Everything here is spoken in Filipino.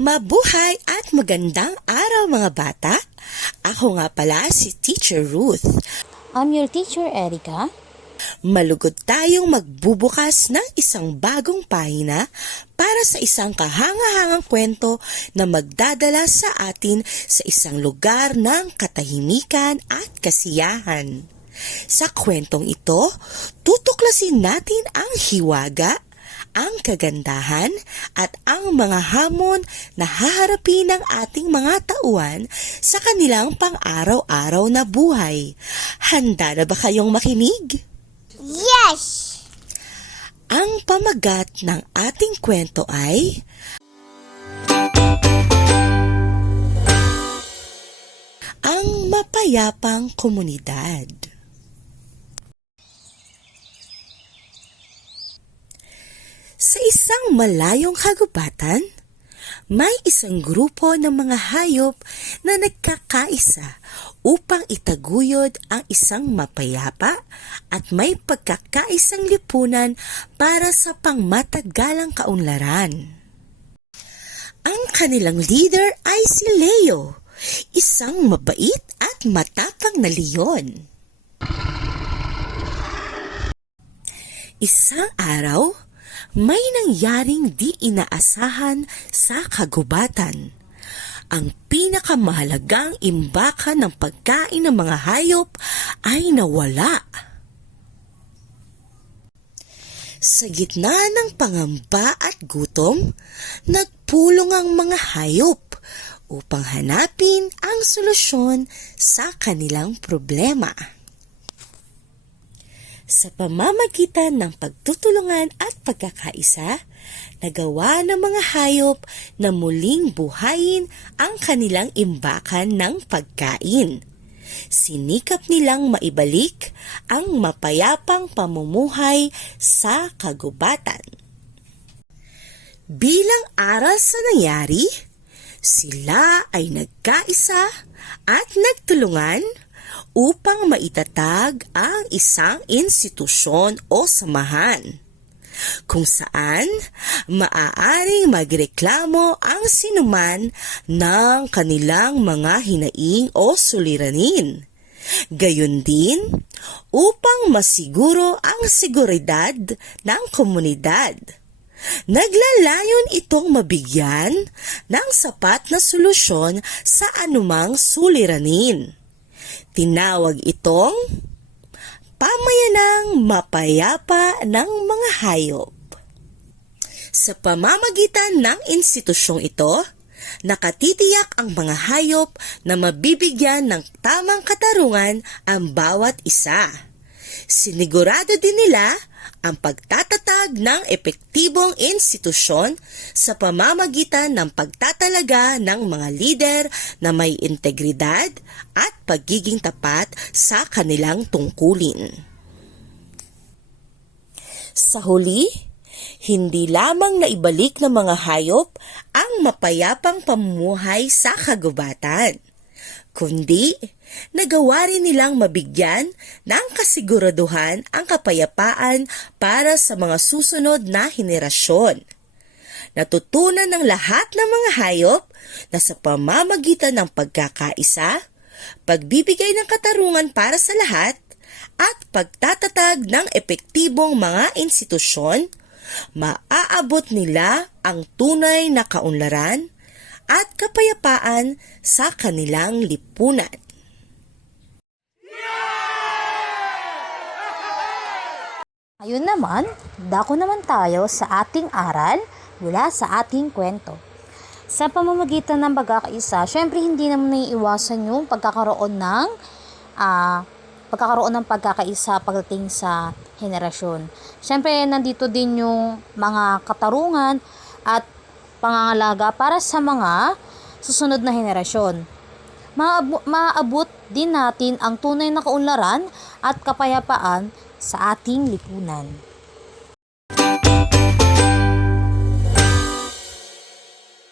Mabuhay at magandang araw mga bata! Ako nga pala si Teacher Ruth. I'm your teacher, Erica. Malugod tayong magbubukas ng isang bagong pahina para sa isang kahanga-hangang kwento na magdadala sa atin sa isang lugar ng katahimikan at kasiyahan. Sa kwentong ito, tutuklasin natin ang hiwaga, ang kagandahan at ang mga hamon na haharapin ng ating mga tauhan sa kanilang pang-araw-araw na buhay. Handa na ba kayong makinig? Yes! Ang pamagat ng ating kwento ay ang mapayapang komunidad. Sa isang malayong kagubatan, may isang grupo ng mga hayop na nagkakaisa upang itaguyod ang isang mapayapa at may pagkakaisang lipunan para sa pangmatagalang kaunlaran. Ang kanilang leader ay si Leo, isang mabait at matapang na leon. Isang araw, may nangyaring di inaasahan sa kagubatan. Ang pinakamahalagang imbakan ng pagkain ng mga hayop ay nawala. Sa gitna ng pangamba at gutom, nagpulong ang mga hayop upang hanapin ang solusyon sa kanilang problema. Sa pamamagitan ng pagtutulungan at pagkakaisa, nagawa ng mga hayop na muling buhayin ang kanilang imbakan ng pagkain. Sinikap nilang maibalik ang mapayapang pamumuhay sa kagubatan. Bilang aral sa nangyari, sila ay nagkaisa at nagtulungan upang maitatag ang isang institusyon o samahan, kung saan maaaring magreklamo ang sinuman ng kanilang mga hinaing o suliranin. Gayon din, upang masiguro ang seguridad ng komunidad. Naglalayon itong mabigyan ng sapat na solusyon sa anumang suliranin. Tinawag itong pamayanang mapayapa ng mga hayop. Sa pamamagitan ng institusyong ito, nakatitiyak ang mga hayop na mabibigyan ng tamang katarungan ang bawat isa. Sinigurado din nila ang pagtatatag ng epektibong institusyon sa pamamagitan ng pagtatalaga ng mga lider na may integridad at pagiging tapat sa kanilang tungkulin. Sa huli, hindi lamang naibalik ng mga hayop ang mapayapang pamumuhay sa kagubatan, kundi nagawa rin nilang mabigyan ng kasiguraduhan ang kapayapaan para sa mga susunod na henerasyon. Natutunan ng lahat ng mga hayop na sa pamamagitan ng pagkakaisa, pagbibigay ng katarungan para sa lahat, at pagtatatag ng epektibong mga institusyon, maaabot nila ang tunay na kaunlaran at kapayapaan sa kanilang lipunan. Ayun naman, dako naman tayo sa ating aral mula sa ating kwento. Sa pamamagitan ng pagkakaisa, syempre hindi naman naiiwasan yung pagkakaroon ng pagkakaisa pagdating sa henerasyon. Syempre nandito din yung mga katarungan at pangangalaga para sa mga susunod na henerasyon. Maaabot din natin ang tunay na kaunlaran at kapayapaan sa ating lipunan.